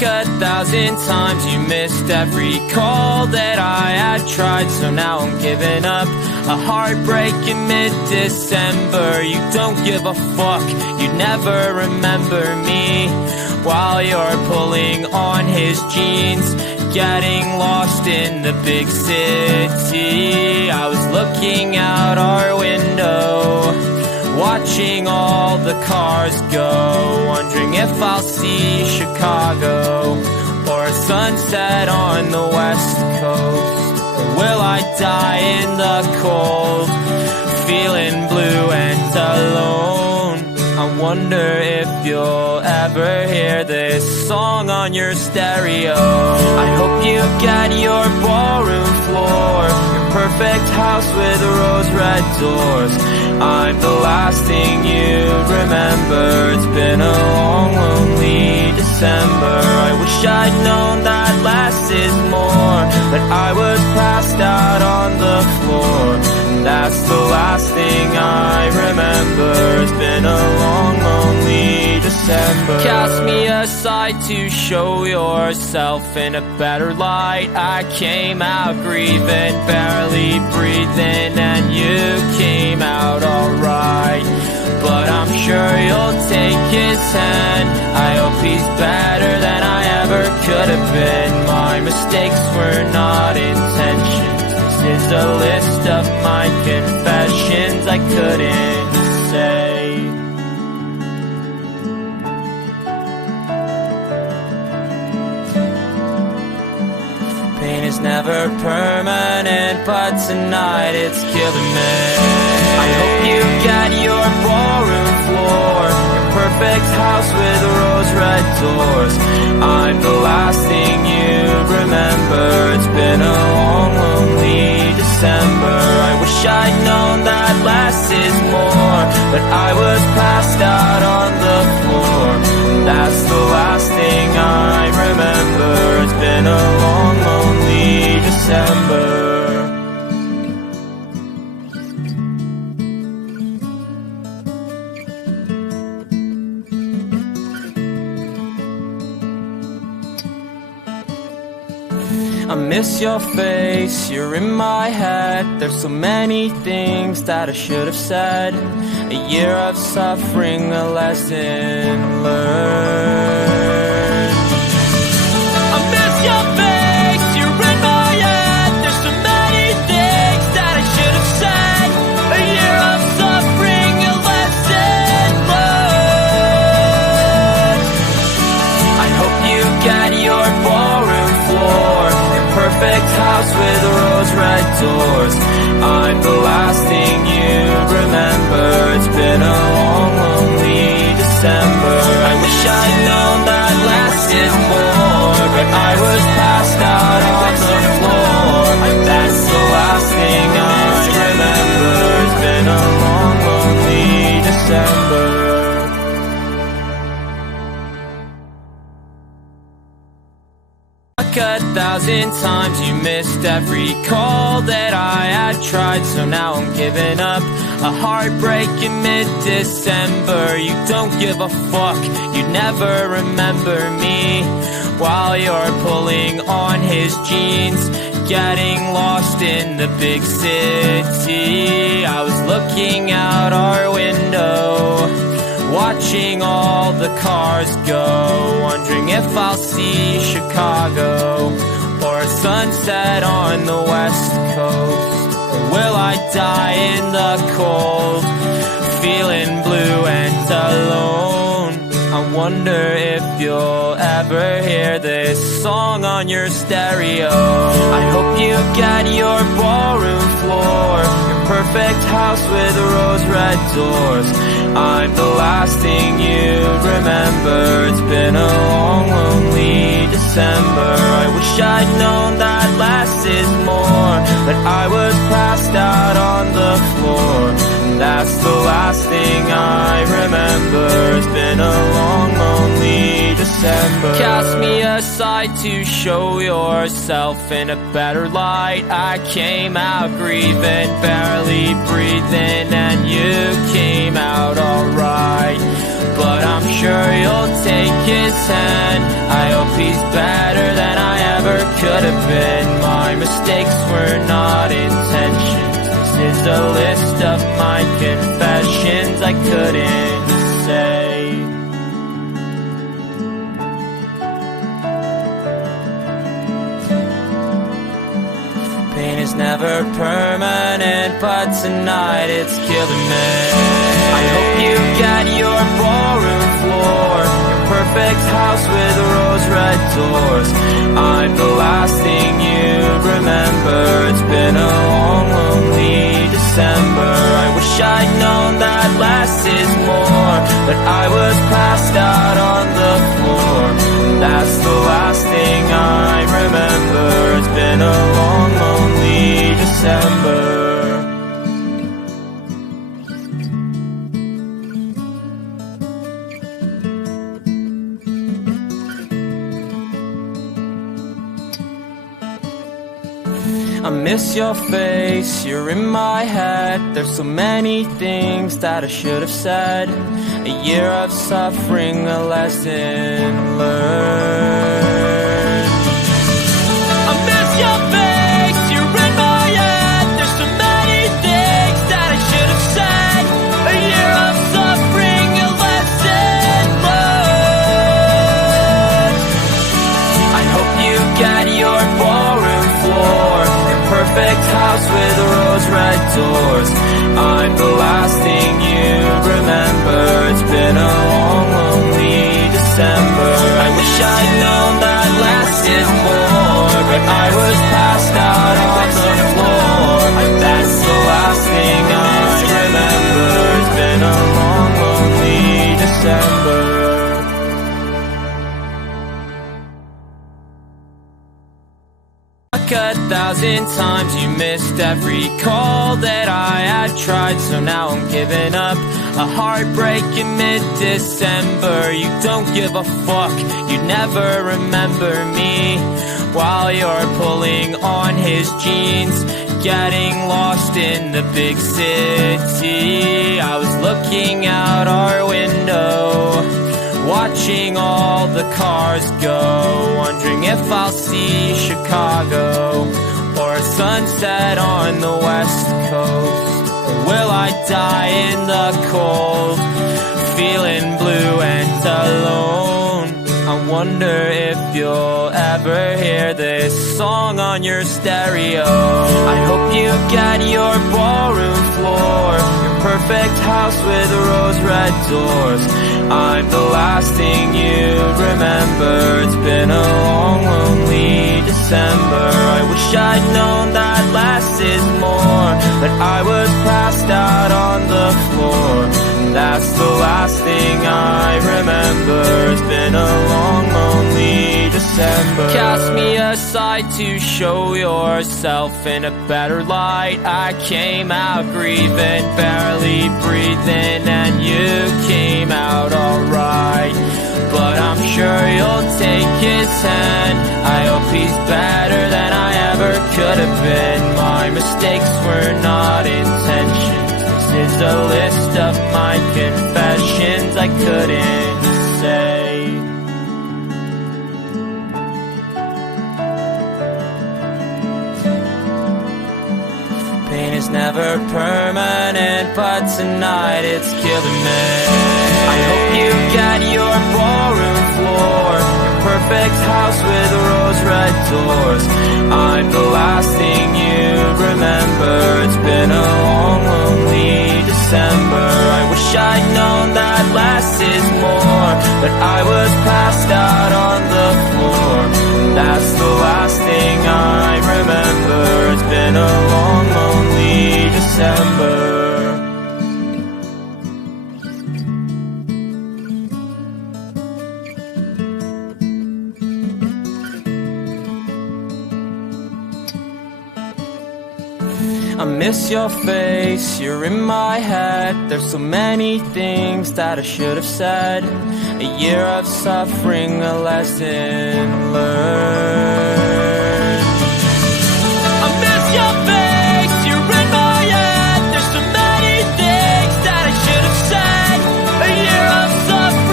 1,000 times you missed every call that I had tried, so now I'm giving up. A heartbreak in mid-December. You don't give a fuck, you never remember me, while you're pulling on his jeans, getting lost in the big city. I was looking out our window, watching all the cars go, wondering if I'll see Chicago or a sunset on the west coast. Or will I die in the cold, feeling blue and alone? I wonder if you'll ever hear this song on your stereo. I hope you get your ballroom floor, your perfect house with rose-red doors. I'm the last thing you'd remember. It's been a long, lonely December. I wish I'd known that less is more, but I was passed out on the floor. That's the last thing I remember. It's been a long, lonely December. Cast me aside to show yourself in a better light. I came out grieving, barely breathing, and you came out alright. But I'm sure you'll take his hand. I hope he's better than I ever could have been. My mistakes were not intentions. This is a list of my confessions I couldn't say. Pain is never permanent, but tonight it's killing me. I hope you get your ballroom floor, your perfect house with rose-red doors. I'm the last thing you'd remember. It's been a long, lonely December. I wish I'd known that less is more, but I was passed out on the floor. That's the last thing I remember. It's been a long, lonely December. I miss your face, you're in my head. There's so many things that I should have said. A year of suffering, a lesson learned. I miss your face, you're in my head. There's so many things that I should have said. A year of suffering, a lesson learned. I hope you get your ballroom floor, perfect house with rose-red doors. I'm the last thing you'd remember. It's been a long, lonely December. I wish I'd known that less is more, but I was passed out on the floor. That's the last thing I remember. It's been a long, lonely December. 1,000 times you missed every call that I had tried, so now I'm giving up. A heartbreak in mid-December. You don't give a fuck, you never remember me, while you're pulling on his jeans, getting lost in the big city. I was looking out our window, watching all the cars go, wondering if I'll see Chicago or a sunset on the west coast. Or will I die in the cold, feeling blue and alone? I wonder if you'll ever hear this song on your stereo. I hope you get your ballroom floor, your perfect house with rose-red doors. I'm the last thing you'd remember. It's been a long, lonely December. I wish I'd known that less is more, but I was passed out on the floor. That's the last thing I remember. It's been a long, lonely December. Cast me aside to show yourself in a better light. I came out grieving, barely breathing, and you came out alright. but I'm sure you'll take his hand. I hope he's better than I ever could have been. My mistakes were not intentions. This is a list of my confessions I couldn't say. Pain is never permanent, but tonight it's killing me. I hope you get your ballroom floor, your perfect house with rose-red doors. I'm the last thing you'd remember. It's been a long, lonely December. I wish I'd known that less is more, but I was passed out on the floor. That's the last thing I remember. It's been a long, lonely December. I miss your face, you're in my head. There's so many things that I should have said. A year of suffering, a lesson learned. I miss your face, you're in my head. There's so many things that I should have said. A year of suffering, a lesson learned. I hope you get your ballroom floor, perfect house with rose-red doors. I'm the last thing you'd remember. It's been a long, lonely December. I wish I'd known that less is more, but I was passed out on the floor. That's the last thing I remember. It's been a long, lonely December. 1,000 times you missed every call that I had tried, so now I'm giving up. A heartbreak in mid-December. You don't give a fuck, you never remember me, while you're pulling on his jeans, getting lost in the big city. I was looking out our window, watching all the cars go, wondering if I'll see Chicago or a sunset on the west coast. Or will I die in the cold, feeling blue and alone? I wonder if you'll ever hear this song on your stereo. I hope you get your ballroom floor, your perfect house with rose-red doors. I'm the last thing you'd remember. It's been a long, lonely December. I wish I'd known that less is more, but I was passed out on the floor. That's the last thing I remember. It's been a long, lonely December. Cast me aside to show yourself in a better light. I came out grieving, barely breathing, and you came out alright. But I'm sure you'll take his hand. I hope he's better than I ever could have been. My mistakes were not intentions. This is a list of my confessions I couldn't say. Pain is never permanent, but tonight it's killing me. I hope you get your ballroom floor, your perfect house with rose-red doors. I'm the last thing you'd remember. It's been a long, lonely December. I wish I'd known that less is more, but I was passed out on the floor. That's the last thing I remember. It's been a long, lonely December. I miss your face, you're in my head. There's so many things that I should have said. A year of suffering, a lesson learned. I miss your face, you're in my head. There's so many things that I should have said. A year of suffering.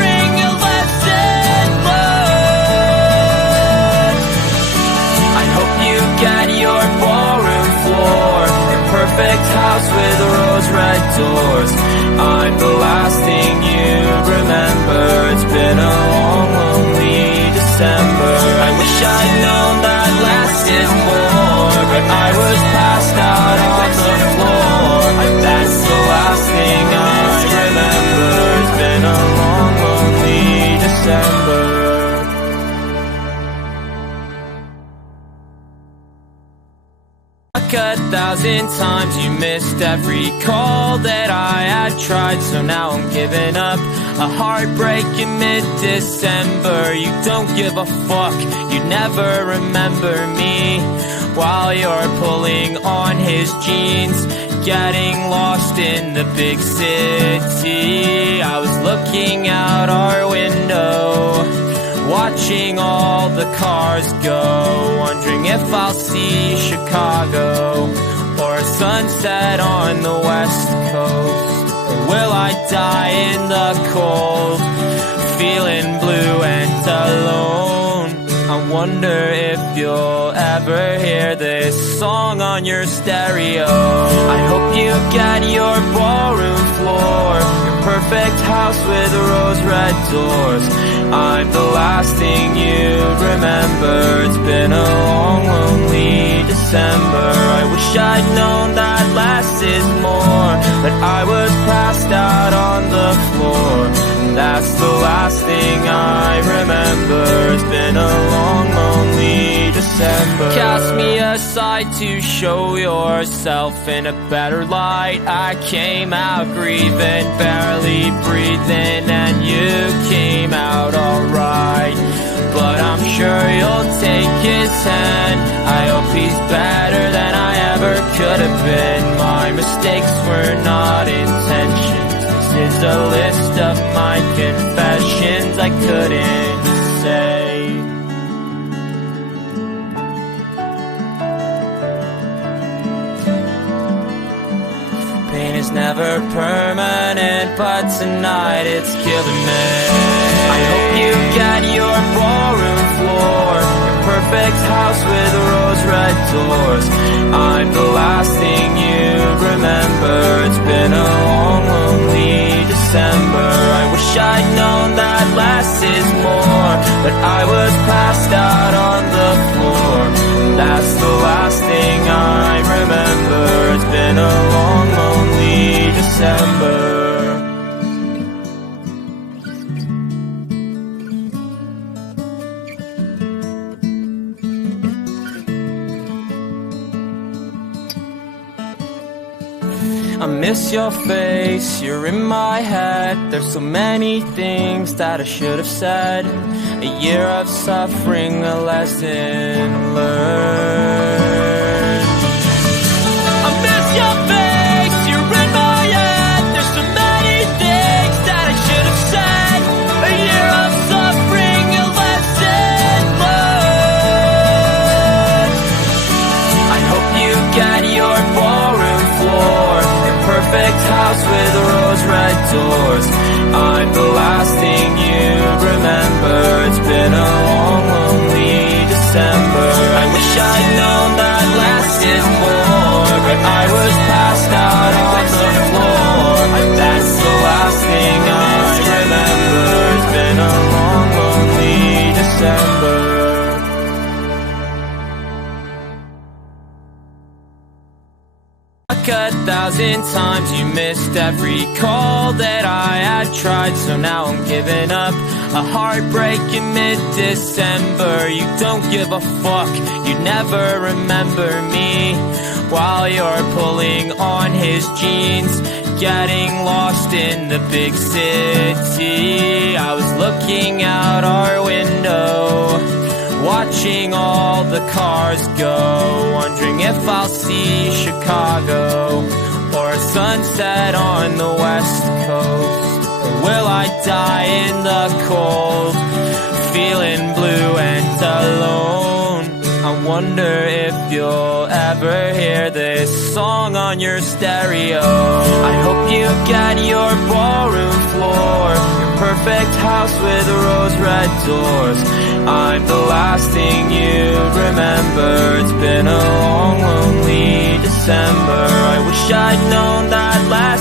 rose-red doors. I'm the last thing you remember. It's been a long, lonely December. I wish I'd known that less is more, but I was passed out on the floor. That's the last thing I remember. It's been a long, lonely December. A thousand times you missed every call that I had tried, so now I'm giving up. A heartbreak in mid-December. You don't give a fuck, you never remember me. While you're pulling on his jeans, getting lost in the big city. I was looking out our window, watching all the cars go, wondering if I'll see Chicago or a sunset on the west coast. Or will I die in the cold, feeling blue and alone? I wonder if you'll ever hear this song on your stereo. I hope you get your ballroom floor, your perfect house with rose-red doors. I'm the last thing you'd remember. It's been a long, lonely December. I wish I'd known that less is more, but I was passed out on the floor. And that's the last thing I remember. It's been a long, lonely December. Cast me aside to show yourself in a better light. I came out grieving, barely breathing, and you came out alright. But I'm sure you'll take his hand. I hope he's better than I ever could have been. My mistakes were not intentions. This is a list of my confessions I couldn't say. Pain is never permanent, but tonight it's killing me. I hope you get your ballroom floor, your perfect house with rose-red doors. I'm the last thing you'd remember. It's been a long, lonely December. I wish I'd known that less is more, but I was passed out on the floor. That's the last thing I remember. It's been a long, lonely December. I miss your face, you're in my head. There's so many things that I should have said. A year of suffering, a lesson learned. I miss your face, you're in my head. There's so many things that I should have said. A year of suffering, a lesson learned. I hope you get your ballroom floor, perfect house with rose-red doors. I'm the last thing you'd remember. It's been a long, lonely December. I wish I'd known that less is more, but I was passed out on the floor. That's the last thing I remember. It's been a long, lonely December. A thousand times you missed every call that I had tried, so now I'm giving up. A heartbreak in mid-December. You don't give a fuck, you never remember me. While you're pulling on his jeans, getting lost in the big city. I was looking out our window, watching all the cars go, wondering if I'll see Chicago or a sunset on the west coast. Or will I die in the cold, feeling blue and alone? I wonder if you'll ever hear this song on your stereo. I hope you get your ballroom floor, your perfect house with rose-red doors. I'm the last thing you'd remember. It's been a long, lonely December. I wish I'd known that last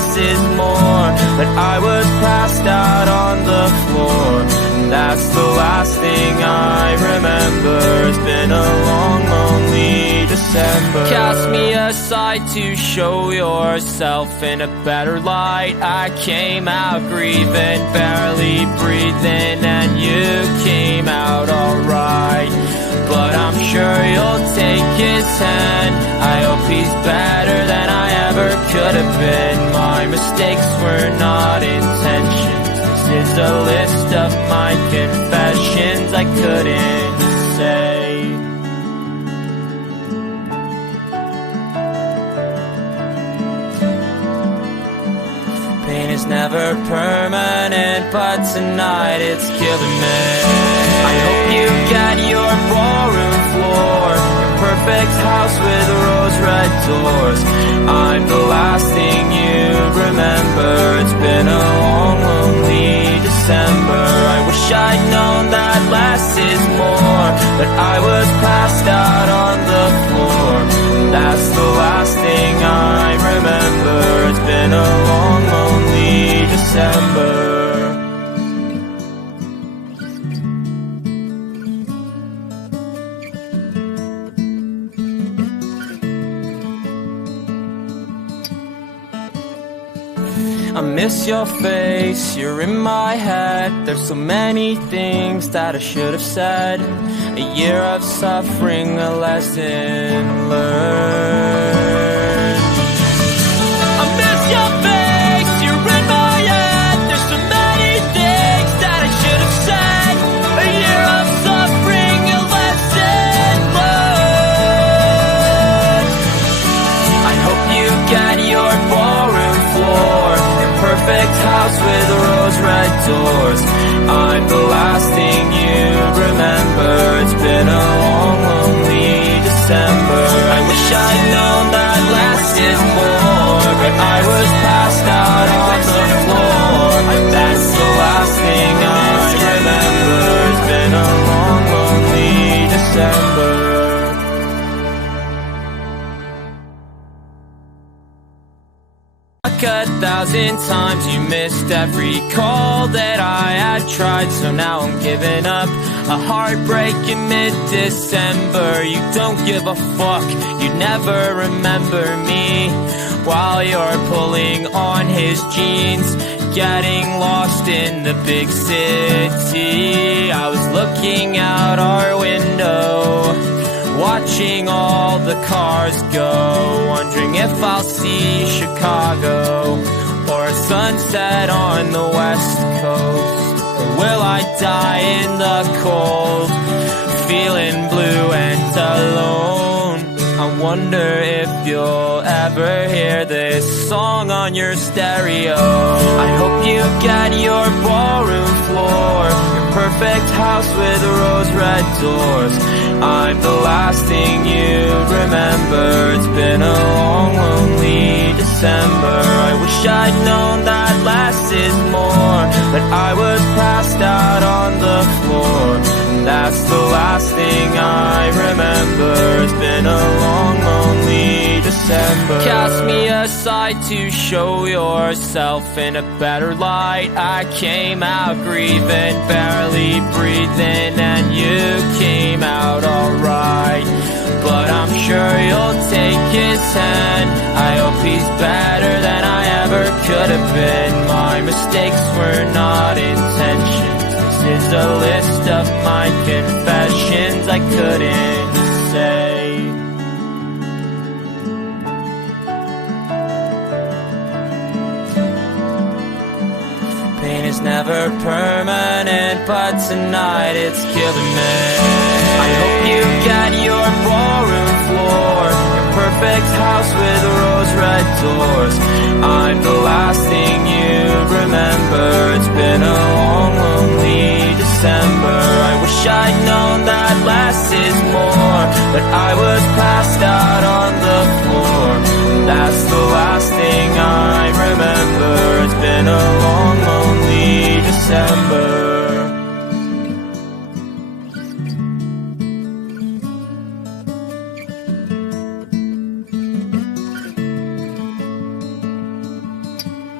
is more. But I was passed out on the floor, and that's the last thing I remember. It's been a long, lonely December. Cast me aside to show yourself in a better light. I came out grieving, barely breathing, and you came out alright. But I'm sure you'll take his hand. I hope he's better than I ever could have been. My mistakes were not intentions. This is a list of my confessions I couldn't say. Pain is never permanent, but tonight it's killing me. I hope you get your ballroom floor, your perfect house with rose-red doors. I'm the last thing you remember. It's been a long, lonely December. I wish I'd known that less is more, but I was passed out on the floor. That's the last thing I remember. It's been a long, lonely December. I miss your face, you're in my head. There's so many things that I should have said. A year of suffering, a lesson learned. I miss your face, you're in my head. There's so many things that I should have said. A year of suffering, a lesson learned. I hope you get your ballroom floor, perfect house with rose-red doors. I'm the last thing you remember. It's been a long, lonely December. I wish I'd known that less is more, but I was passed out on the floor. That's the last thing I remember. It's been a long, lonely December. A thousand times you missed every call that I had tried, so now I'm giving up. A heartbreak in mid-December. You don't give a fuck, you never remember me. While you're pulling on his jeans, getting lost in the big city. I was looking out our window, watching all the cars go, wondering if I'll see Chicago or a sunset on the west coast. Or will I die in the cold, feeling blue and alone? I wonder if you'll ever hear this song on your stereo. I hope you get your ballroom floor, your perfect house with rose-red doors. I'm the last thing you remember. It's been a long, lonely December. I wish I'd known that less is more, but I was passed out on the floor. That's the last thing I remember. It's been a long, lonely December. Cast me aside to show yourself in a better light. I came out grieving, barely breathing, and you came out alright. But I'm sure you'll take his hand. I hope he's better than I ever could have been. My mistakes were not intentions. This is a list of my confessions I couldn't say. Pain is never permanent, but tonight it's killing me. I hope you get your ballroom floor, your perfect house with rose-red doors. I'm the last thing you remember. It's been a long, lonely December. I wish I'd known that less is more, but I was passed out on the floor. That's the last thing I remember. It's been a long, lonely December.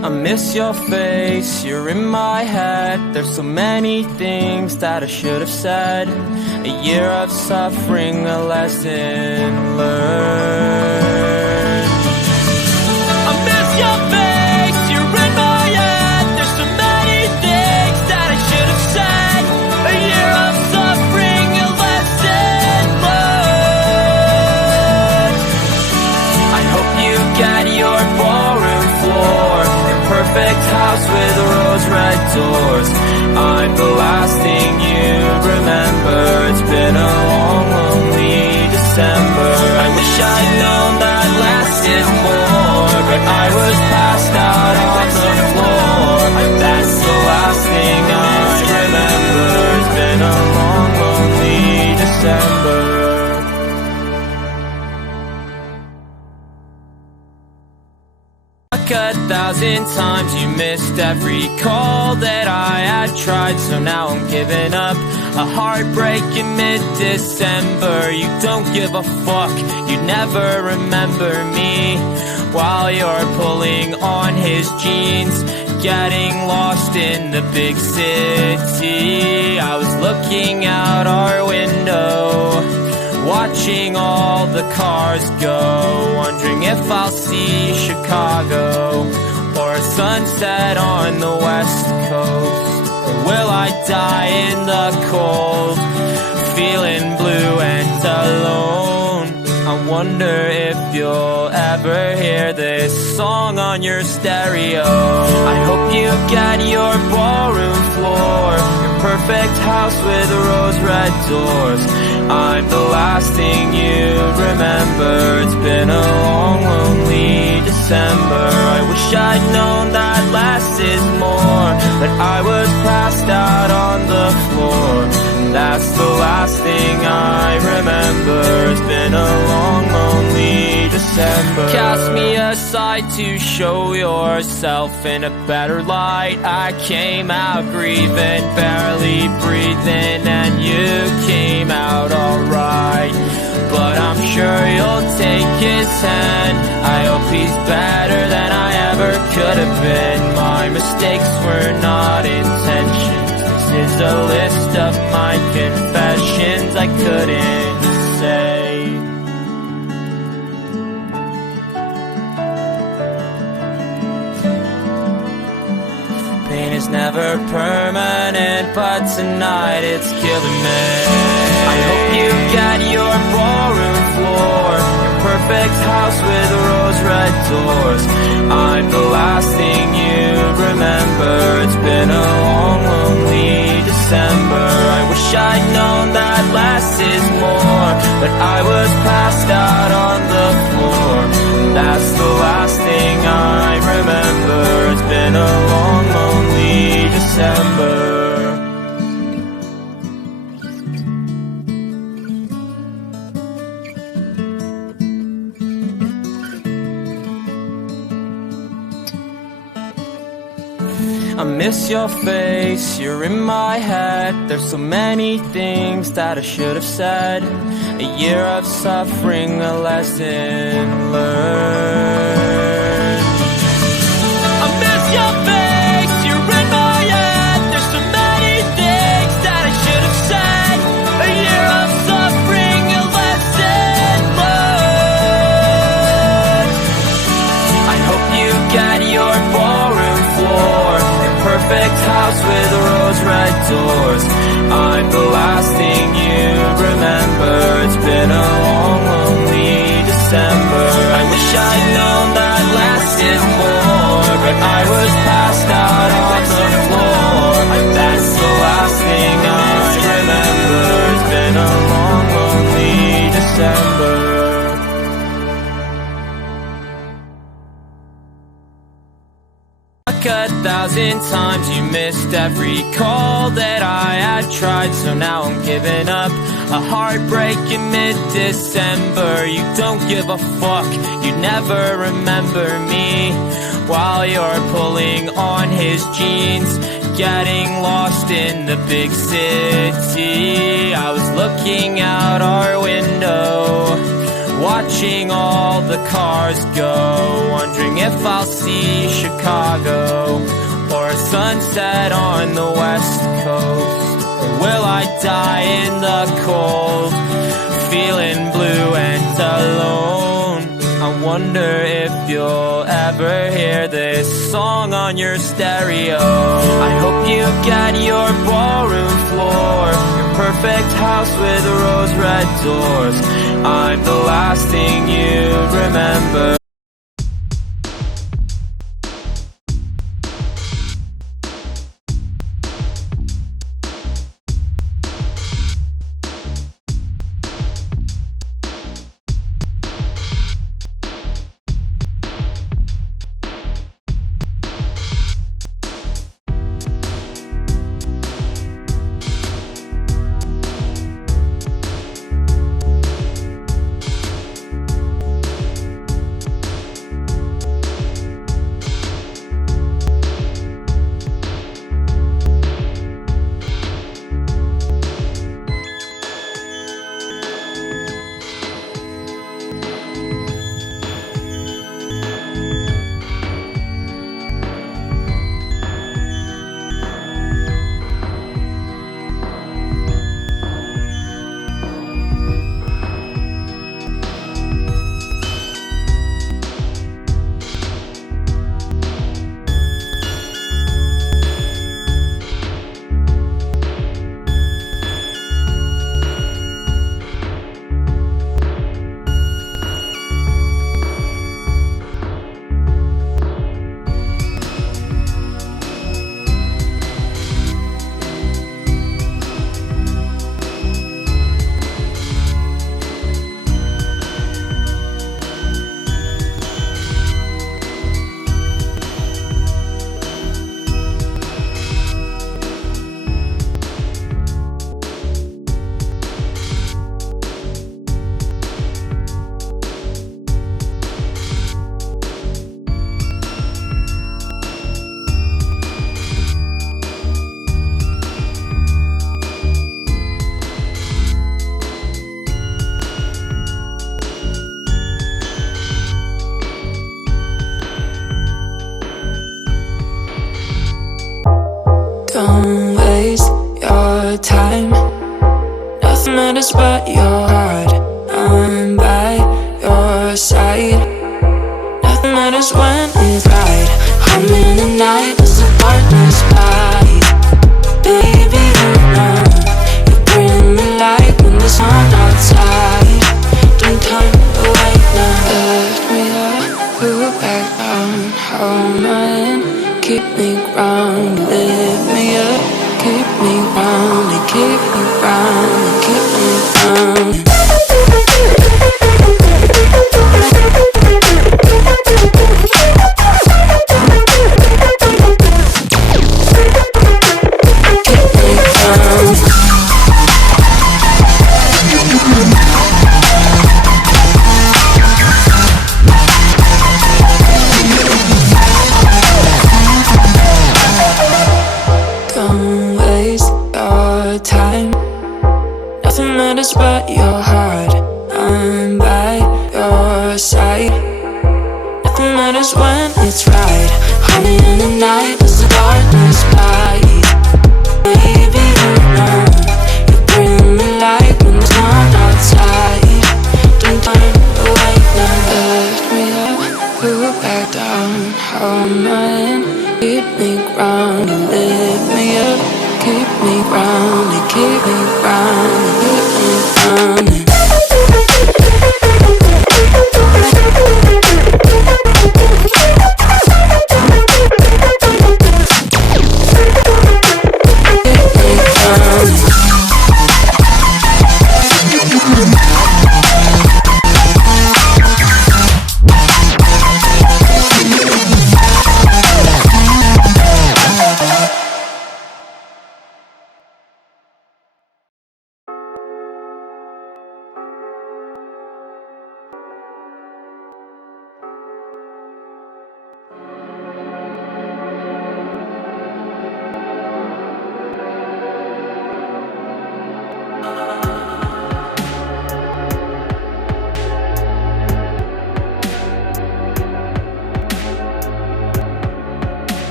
I miss your face, you're in my head. There's so many things that I should have said. A year of suffering, a lesson learned. I miss your face, you're in my head. There's so many things that I should have said. A year of suffering, a lesson learned. I hope you get your ballroom floor, perfect house with rose red doors. I'm the last thing you'd remember. It's been a long, lonely December. I wish I'd known that lasted more, but I was passed out on the floor. That's the last thing I remember. It's been a long, lonely December. 1,000 times you missed every call that I had tried, so now I'm giving up. A heartbreak in mid-December. You don't give a fuck, you never remember me. While you're pulling on his jeans, getting lost in the big city. I was looking out our window, watching all the cars go, wondering if I'll see Chicago or a sunset on the west coast. Or will I die in the cold, feeling blue and alone? I wonder if you'll ever hear this song on your stereo. I hope you get your ballroom floor, your perfect house with rose red doors. I'm the last thing you'd remember. It's been a long, lonely December. I wish I'd known that less is more, but I was passed out on the floor. And that's the last thing I remember. It's been a long, lonely December. Cast me aside to show yourself in a better light. I came out grieving, barely breathing, and you came out alright. But I'm sure you'll take his hand. I hope he's better than I ever could have been. My mistakes were not intentions. This is a list of my confessions I couldn't say. Pain is never permanent, but tonight it's killing me. I hope you get your ballroom floor, your perfect house with rose red doors. I'm the last thing you'd remember. It's been a long, lonely December. I wish I'd known that less is more, but I was passed out on the floor. That's the last thing I remember. It's been a long, lonely December. I miss your face, you're in my head. There's so many things that I should have said. A year of suffering, a lesson learned. I miss your face, you're in my head. There's so many things that I should have said. A year of suffering, a lesson learned. I hope you get your ballroom floor, perfect house with rose red doors. I'm the last thing you'd remember. It's been a long, lonely December. I wish I'd known that less is more, but I was passed out on the floor. That's the last thing I remember. It's been a long, lonely December. 1,000 times you missed every call that I had tried, so now I'm giving up. A heartbreak in mid-December. You don't give a fuck, you never remember me. While you're pulling on his jeans, getting lost in the big city. I was looking out our window, watching all the cars go, wondering if I'll see Chicago Chicago, or a sunset on the West Coast? Or will I die in the cold, feeling blue and alone? I wonder if you'll ever hear this song on your stereo. I hope you get your ballroom floor, your perfect house with rose red doors. I'm the last thing you'd remember. Don't waste your time. Nothing matters but your heart. I'm by your side. Nothing matters when it's right. Home in the night as the darkness flies. Baby, don't know. You bring me light when the sun outside. Don't turn away now. Lift me up, put back down. Hold my hand, keep me grounded. Lift me up, keep me grounded. Keep me grounded, keep me grounded. Don't waste your time. Nothing matters but your heart. I'm by your side. Nothing matters when it's right. Honey in the night as the darkness flies. Baby, don't know. You bring me light when the sun outside. Don't turn away now. Lift me up, put back down. Hold my hand, keep me grounded. Lift me up, keep me grounded. Keep me grounded, keep me grounded.